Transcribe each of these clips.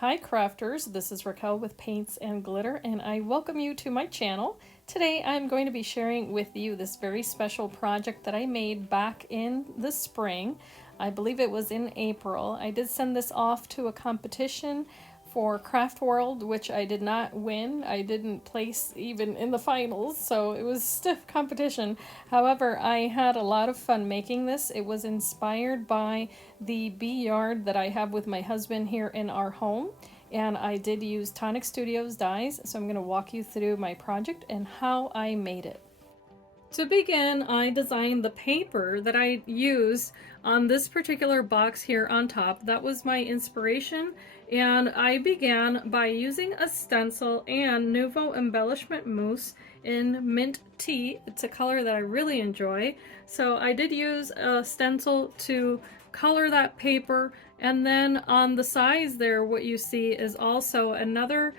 Hi crafters, this is Raquel with Paints and Glitter and I welcome you to my channel. Today I'm going to be sharing with you this very special project that I made back in the spring. I believe it was in April. I did send this off to a competition for Craft World, which I did not win. I didn't place even in the finals, so it was stiff competition. However, I had a lot of fun making this. It was inspired by the bee yard that I have with my husband here in our home, and I did use Tonic Studios Dies, so I'm going to walk you through my project and how I made it. To begin, I designed the paper that I used on this particular box here on top. That was my inspiration, and I began by using a stencil and Nuvo Embellishment mousse in mint tea. It's a color that I really enjoy. So I did use a stencil to color that paper, and then on the sides there what you see is also another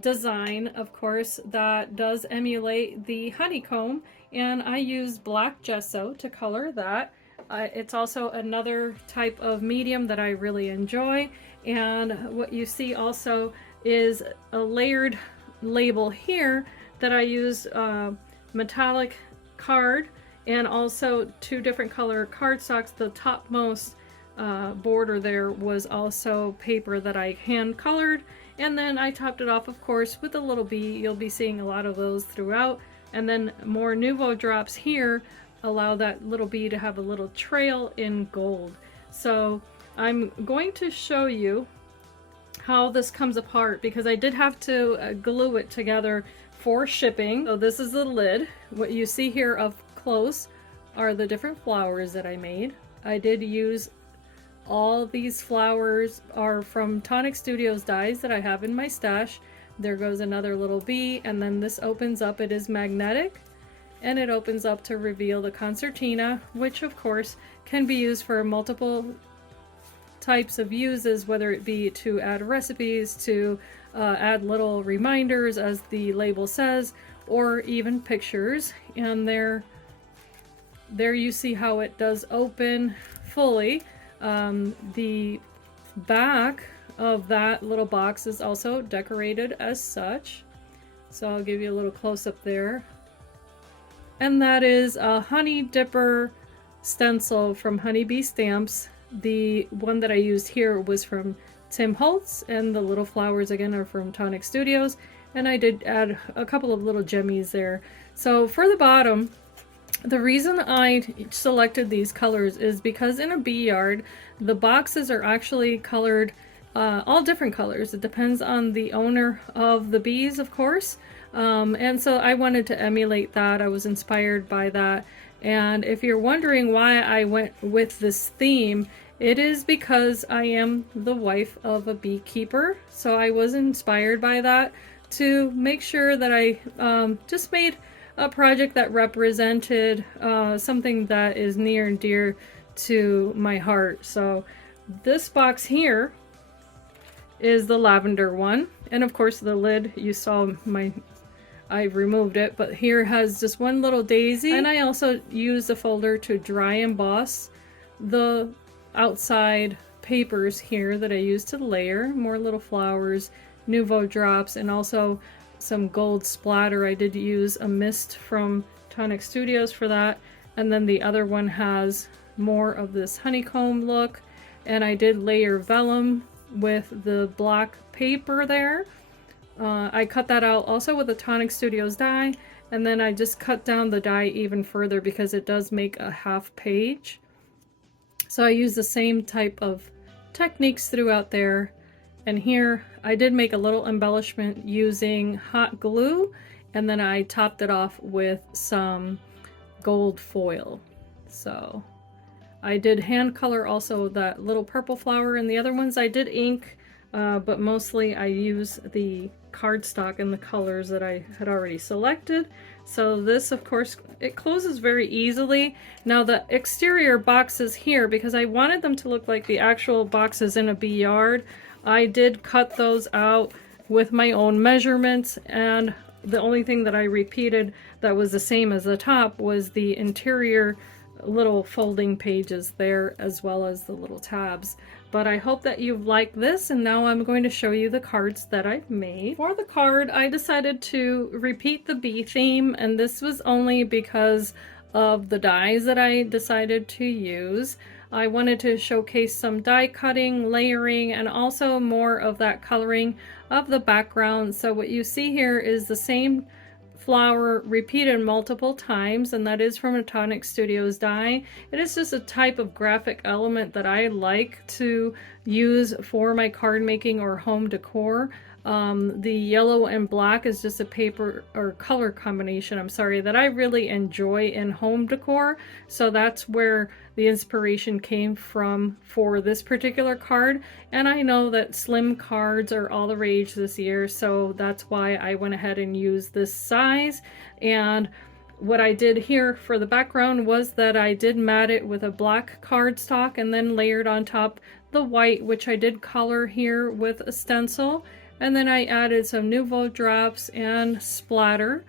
design, of course, that does emulate the honeycomb, and I use black gesso to color that. It's also another type of medium that I really enjoy, and what you see also is a layered label here that I use metallic card and also two different color cardstocks. The topmost border there was also paper that I hand colored, and then I topped it off, of course, with a little bee. You'll be seeing a lot of those throughout, and then more Nuvo drops here allow that little bee to have a little trail in gold. So I'm going to show you how this comes apart because I did have to glue it together for shipping. So this is the lid. What you see here up close are the different flowers that I made. I did use all these flowers are from Tonic Studios Dies that I have in my stash. There goes another little bee, and then this opens up. It is magnetic, and it opens up to reveal the Concertina, which of course can be used for multiple types of uses, whether it be to add recipes, to add little reminders as the label says, or even pictures. And there you see how it does open fully. The back of that little box is also decorated as such. So I'll give you a little close-up there. And that is a Honey Dipper stencil from Honeybee Stamps. The one that I used here was from Tim Holtz, and the little flowers again are from Tonic Studios. And I did add a couple of little jemmies there. So for the bottom, the reason I selected these colors is because in a bee yard, the boxes are actually colored all different colors. It depends on the owner of the bees, of course. And so I wanted to emulate that. I was inspired by that. And if you're wondering why I went with this theme, it is because I am the wife of a beekeeper. So I was inspired by that to make sure that I just made a project that represented something that is near and dear to my heart. So this box here is the lavender one, and of course the lid, you saw I removed it, but here has just one little daisy. And I also used a folder to dry emboss the outside papers here that I used to layer. More little flowers, Nuvo drops, and also some gold splatter. I did use a mist from Tonic Studios for that. And then the other one has more of this honeycomb look, and I did layer vellum with the black paper there. I cut that out also with a Tonic Studios die, and then I just cut down the die even further because it does make a half page. So I use the same type of techniques throughout there. And here I did make a little embellishment using hot glue, and then I topped it off with some gold foil. So I did hand color also that little purple flower, and the other ones I did ink, but mostly I use the cardstock and the colors that I had already selected. So this, of course, it closes very easily. Now the exterior boxes here, because I wanted them to look like the actual boxes in a bee yard, I did cut those out with my own measurements, and the only thing that I repeated that was the same as the top was the interior little folding pages there, as well as the little tabs. But I hope that you've liked this, and now I'm going to show you the cards that I've made. For the card, I decided to repeat the bee theme, and this was only because of the dies that I decided to use. I wanted to showcase some die cutting, layering, and also more of that coloring of the background. So what you see here is the same flower repeated multiple times, and that is from a Tonic Studios die. It is just a type of graphic element that I like to use for my card making or home decor. The yellow and black is just a paper or color combination, I'm sorry, that I really enjoy in home decor. So that's where the inspiration came from for this particular card. And I know that slim cards are all the rage this year, so that's why I went ahead and used this size. And what I did here for the background was that I did mat it with a black cardstock and then layered on top the white, which I did color here with a stencil. And then I added some Nuvo drops and splatter.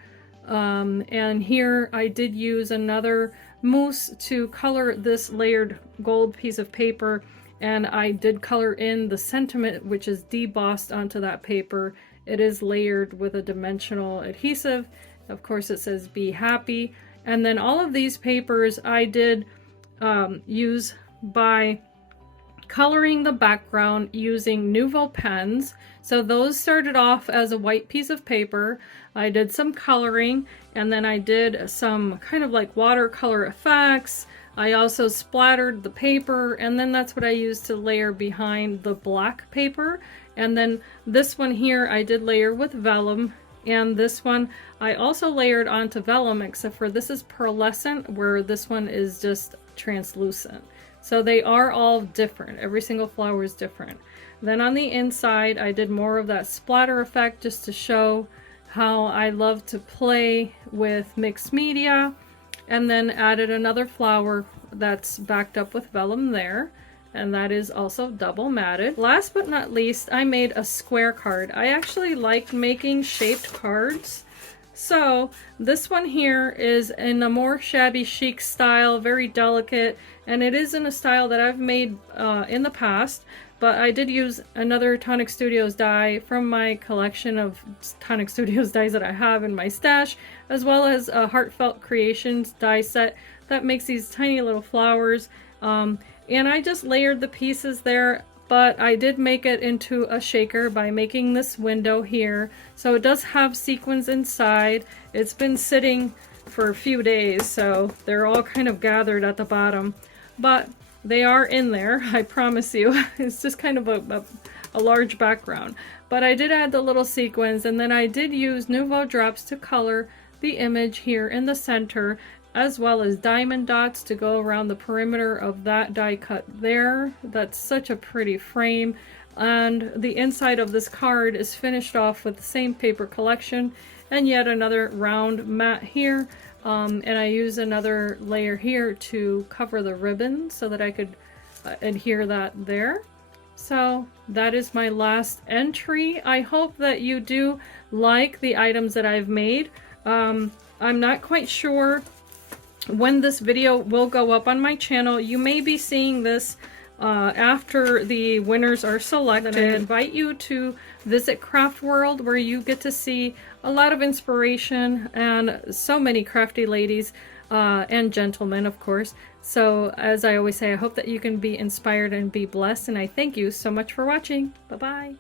And here I did use another mousse to color this layered gold piece of paper. And I did color in the sentiment, which is debossed onto that paper. It is layered with a dimensional adhesive. Of course, it says "Be Happy." And then all of these papers I did use by coloring the background using Nuvo pens. So those started off as a white piece of paper. I did some coloring, and then I did some kind of like watercolor effects. I also splattered the paper, and then that's what I used to layer behind the black paper. And then this one here I did layer with vellum, and this one I also layered onto vellum, except for this is pearlescent, where this one is just translucent. So they are all different. Every single flower is different. Then on the inside, I did more of that splatter effect just to show how I love to play with mixed media, and then added another flower that's backed up with vellum there, and that is also double matted. Last but not least, I made a square card. I actually like making shaped cards. So this one here is in a more shabby chic style, very delicate, and it is in a style that I've made in the past, but I did use another Tonic Studios die from my collection of Tonic Studios dies that I have in my stash, as well as a Heartfelt Creations die set that makes these tiny little flowers. And I just layered the pieces there, but I did make it into a shaker by making this window here. So it does have sequins inside. It's been sitting for a few days, so they're all kind of gathered at the bottom. But they are in there, I promise you. It's just kind of a large background. But I did add the little sequins, and then I did use Nuvo drops to color the image here in the center, as well as diamond dots to go around the perimeter of that die cut there. That's such a pretty frame. And the inside of this card is finished off with the same paper collection, and yet another round mat here. And I use another layer here to cover the ribbon so that I could adhere that there. So that is my last entry. I hope that you do like the items that I've made. I'm not quite sure when this video will go up on my channel. You may be seeing this after the winners are selected. I invite you to visit Craft World, where you get to see a lot of inspiration and so many crafty ladies and gentlemen, of course. So as I always say, I hope that you can be inspired and be blessed, and I thank you so much for watching. Bye-bye.